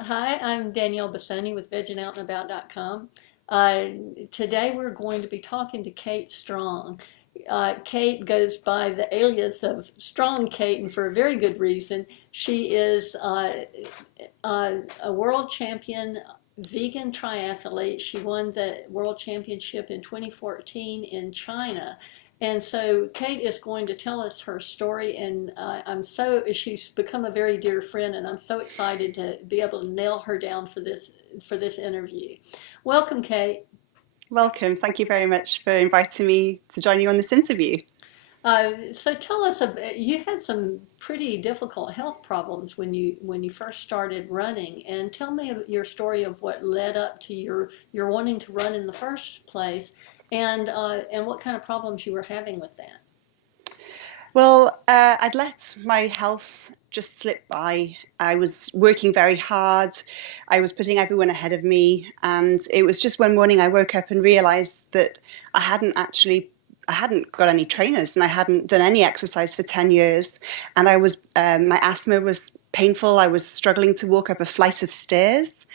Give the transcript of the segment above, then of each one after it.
Hi, I'm Danielle Bussone with VeggieandOutandAbout.com. Today we're going to be talking to Kate Strong. Kate goes by the alias of Strong Kate, and for a very good reason. She is a world champion vegan triathlete. She won the world championship in 2014 in China. And so Kate is going to tell us her story, and she's become a very dear friend, and I'm so excited to be able to nail her down for this interview. Welcome, Kate. Welcome. Thank you very much for inviting me to join you on this interview. So tell us, you had some pretty difficult health problems when you first started running, and tell me your story of what led up to your wanting to run in the first place, and what kind of problems you were having with that. I'd let my health just slip by. I was working very hard. I was putting everyone ahead of me. And it was just one morning I woke up and realized that I hadn't got any trainers and I hadn't done any exercise for 10 years. And my asthma was painful. I was struggling to walk up a flight of stairs.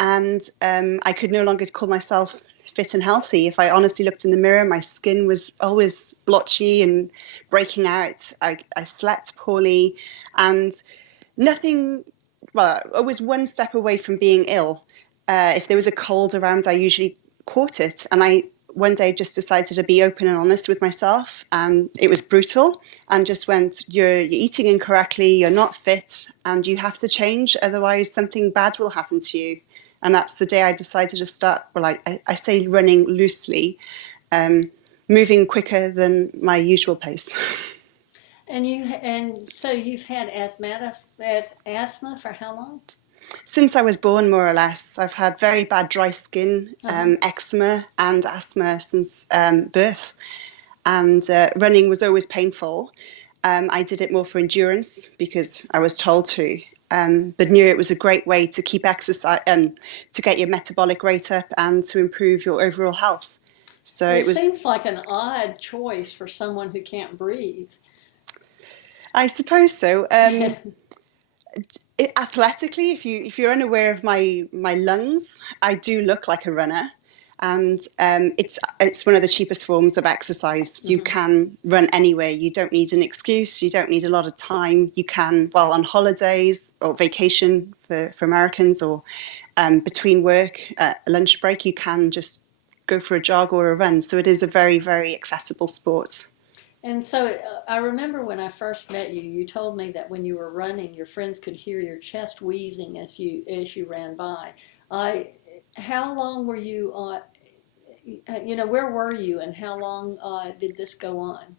And I could no longer call myself fit and healthy. If I honestly looked in the mirror, my skin was always blotchy and breaking out. I slept poorly and nothing, well, I was one step away from being ill. If there was a cold around, I usually caught it. And I one day just decided to be open and honest with myself. And it was brutal and just went, you're eating incorrectly, you're not fit, and you have to change. Otherwise, something bad will happen to you. And that's the day I decided to start, I say running loosely, moving quicker than my usual pace. And so you've had asthma for how long? Since I was born, more or less, I've had very bad dry skin, Uh-huh. eczema, and asthma since birth. And running was always painful. I did it more for endurance because I was told to, but knew it was a great way to keep exercise and to get your metabolic rate up and to improve your overall health. So It it was, seems like an odd choice for someone who can't breathe. I suppose so. Athletically, if you're unaware of my lungs, I do look like a runner, and it's one of the cheapest forms of exercise. You Mhm. can run anywhere. You don't need an excuse. You don't need a lot of time. You can, well, on holidays or vacation for Americans, or between work, lunch break, you can just go for a jog or a run. So it is a very, very accessible sport. And so I remember when I first met you, you told me that when you were running, your friends could hear your chest wheezing as you ran by. I How long were you where were you and how long did this go on?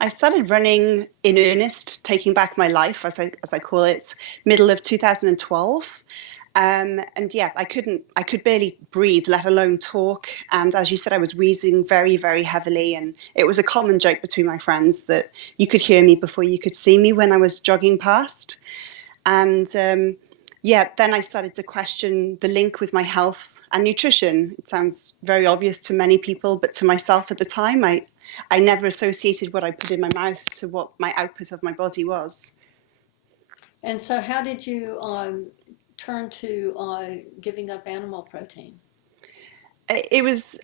I started running in earnest, taking back my life, as I call it, middle of 2012. And yeah, I could barely breathe, let alone talk. And as you said, I was wheezing very, very heavily. And it was a common joke between my friends that you could hear me before you could see me when I was jogging past. And yeah, then I started to question the link with my health and nutrition. It sounds very obvious to many people, but to myself at the time, I never associated what I put in my mouth to what my output of my body was. And so how did you turn to giving up animal protein? It was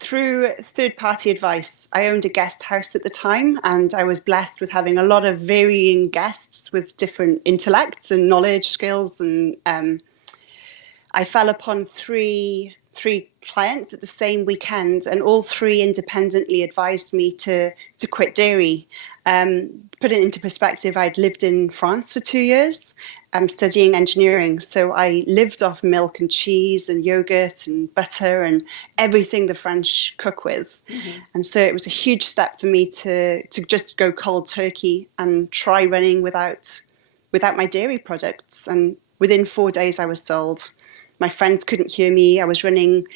through third party advice. I owned a guest house at the time, and I was blessed with having a lot of varying guests with different intellects and knowledge, skills, and I fell upon three clients at the same weekend, and all three independently advised me to quit dairy. Put it into perspective, I'd lived in France for 2 years. Studying engineering, so I lived off milk and cheese and yogurt and butter and everything the French cook with. Hmm. And so it was a huge step for me to just go cold turkey and try running without my dairy products. And within 4 days, I was sold. My friends couldn't hear me. I was running,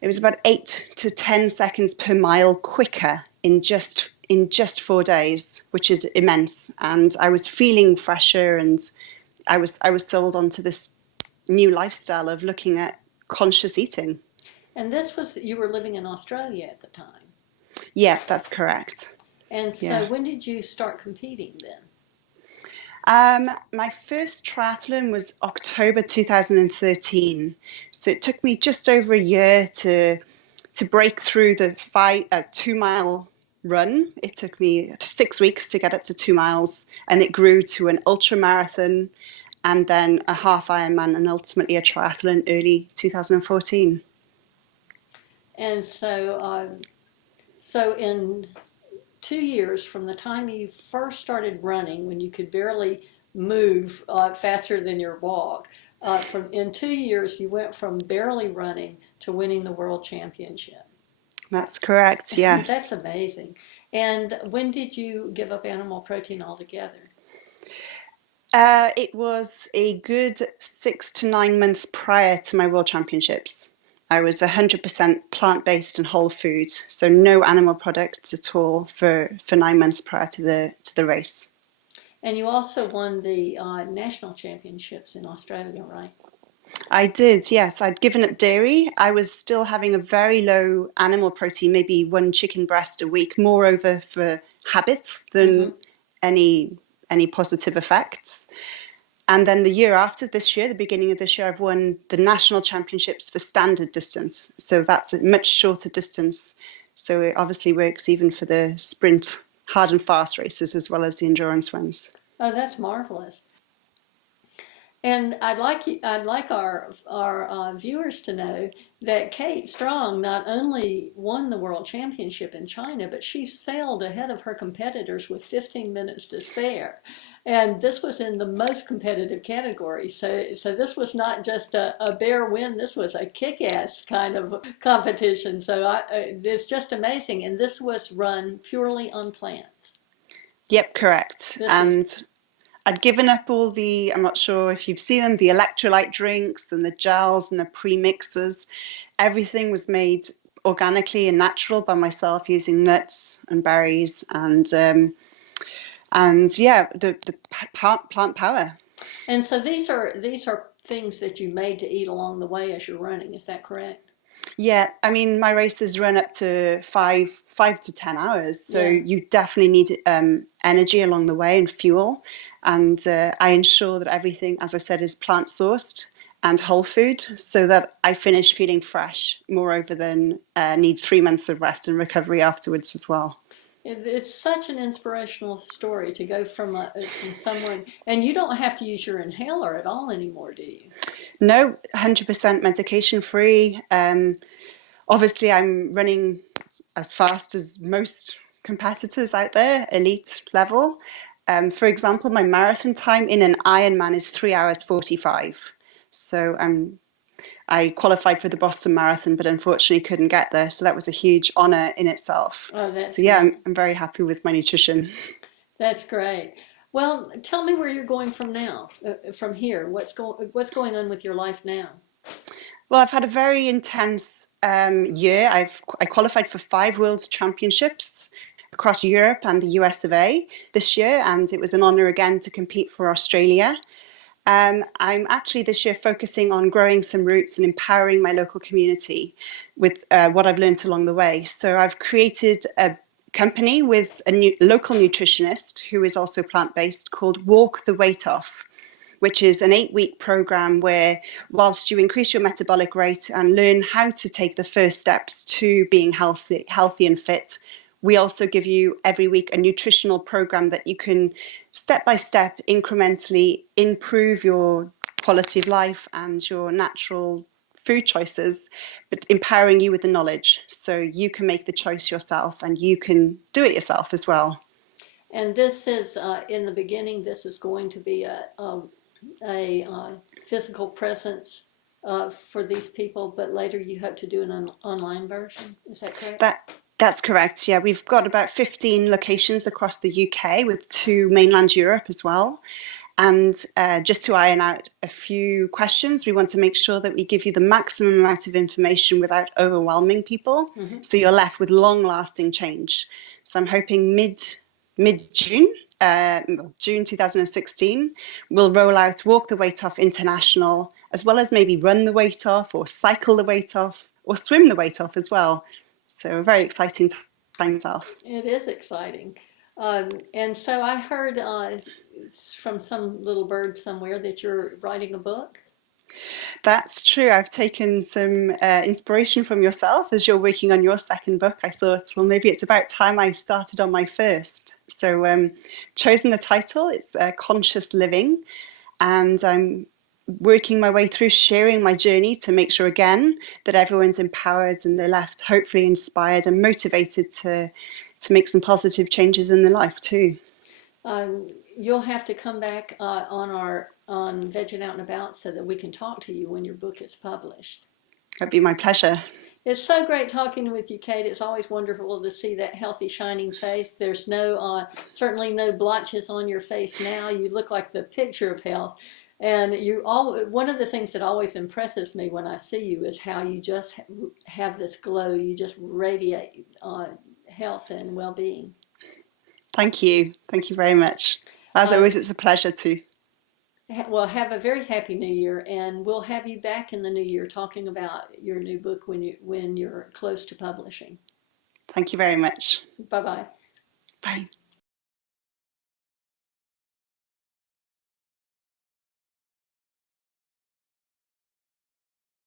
it was about 8 to 10 seconds per mile quicker in just 4 days, which is immense. And I was feeling fresher, and I was sold onto this new lifestyle of looking at conscious eating. And this was you were living in Australia at the time. Yeah, that's correct. And so Yeah. when did you start competing then? My first triathlon was October 2013. So it took me just over a year to break through the 2 mile run. It took me 6 weeks to get up to 2 miles, and it grew to an ultra marathon and then a half Ironman and ultimately a triathlon early 2014. And so in 2 years from the time you first started running, when you could barely move faster than your walk, from in 2 years you went from barely running to winning the world championship. That's correct, That's yes. amazing. And when did you give up animal protein altogether? It was a good 6 to 9 months prior to my World Championships. I was 100% plant-based and whole food, so no animal products at all for 9 months prior to the race. And you also won the national championships in Australia, right? I did, yes. I'd given up dairy. I was still having a very low animal protein, maybe one chicken breast a week, moreover for habit Mm-hmm. than any any positive effects. And then the year after this year, the beginning of this year, I've won the national championships for standard distance. So that's a much shorter distance. So it obviously works even for the sprint, hard and fast races as well as the endurance ones. Oh, that's marvelous. And I'd like our viewers to know that Kate Strong not only won the world championship in China, but she sailed ahead of her competitors with 15 minutes to spare. And this was in the most competitive category. So this was not just a bare win. This was a kick-ass kind of competition. It's just amazing. And this was run purely on plants. Yep, correct. This was And I'd given up all the, I'm not sure if you've seen them, the electrolyte drinks and the gels and the pre-mixers. Everything was made organically and natural by myself using nuts and berries and yeah, the plant power. And so these are things that you made to eat along the way as you're running. Is that correct? Yeah, I mean, my races run up to 5 to 10 hours, so Yeah. you definitely need energy along the way and fuel. And I ensure that everything, as I said, is plant sourced and whole food, so that I finish feeling fresh. Moreover, than need 3 months of rest and recovery afterwards as well. It's such an inspirational story to go from someone, and you don't have to use your inhaler at all anymore, do you? No, 100% medication free. Obviously, I'm running as fast as most competitors out there, elite level. For example, my marathon time in an Ironman is 3 hours 45. So I qualified for the Boston Marathon, but unfortunately couldn't get there. So that was a huge honor in itself. Oh, So yeah, I'm very happy with my nutrition. that's great. Well, tell me where you're going from now, from here. What's going on with your life now? Well, I've had a very intense year. I qualified for 5 World Championships across Europe and the US of A this year, and it was an honor again to compete for Australia. I'm actually this year focusing on growing some roots and empowering my local community with what I've learned along the way. So I've created a company with a new local nutritionist who is also plant-based called Walk the Weight Off, which is an 8-week program where, whilst you increase your metabolic rate and learn how to take the first steps to being healthy and fit, we also give you every week a nutritional program that you can step by step incrementally improve your quality of life and your natural food choices, but empowering you with the knowledge so you can make the choice yourself and you can do it yourself as well. And this is in the beginning. This is going to be a physical presence for these people, but later you hope to do an online version. Is that correct? That's correct. Yeah, we've got about 15 locations across the UK with 2 mainland Europe as well. And just to iron out a few questions, we want to make sure that we give you the maximum amount of information without overwhelming people. Mm-hmm. So you're left with long lasting change. So I'm hoping mid June, June 2016, we'll roll out Walk the Weight Off International, as well as maybe run the weight off or cycle the weight off or swim the weight off as well. So a very exciting time myself. It is exciting. And so I heard from some little bird somewhere that you're writing a book. That's true. I've taken some inspiration from yourself as you're working on your second book. I thought, well, maybe it's about time I started on my first. So, chosen the title. It's Conscious Living, and I'm working my way through sharing my journey to make sure again that everyone's empowered and they're left hopefully inspired and motivated to make some positive changes in their life too. You'll have to come back on Veg and Out and About so that we can talk to you when your book is published. That'd be my pleasure. It's so great talking with you, Kate. It's always wonderful to see that healthy, shining face. There's certainly no blotches on your face now. You look like the picture of health. And one of the things that always impresses me when I see you is how you just have this glow. You just radiate health and well-being. Thank you. Thank you very much. As always, it's a pleasure too. Well, have a very happy New Year, and we'll have you back in the new year talking about your new book when you're close to publishing. Thank you very much. Bye-bye. Bye.